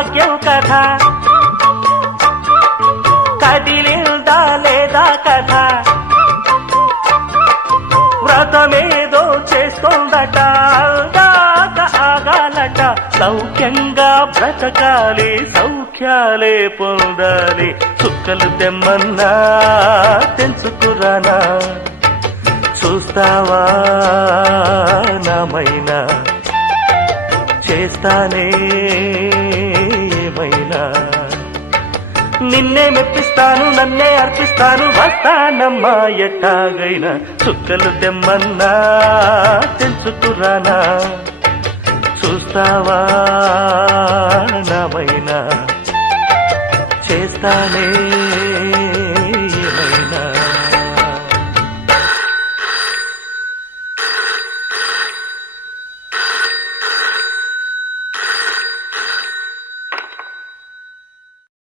భాగ్యం కథ కదిలిందా లేదా కథ వ్రతమేదో చేస్తోందట ఆగాలట సౌఖ్యంగా బ్రతకాలి సౌఖ్యాలే పొందాలి చుక్కలు తెమ్మన్నా తెంచుకురానా చూస్తావా నామైనా చేస్తానే ఏమైనా నిన్నే మెప్పిస్తాను నన్నే అర్పిస్తాను వస్తానమ్మా ఎట్టాగైనా చుక్కలు తెమ్మన్నా తెంచుకురానా చూస్తావా నామైనా చేస్తానే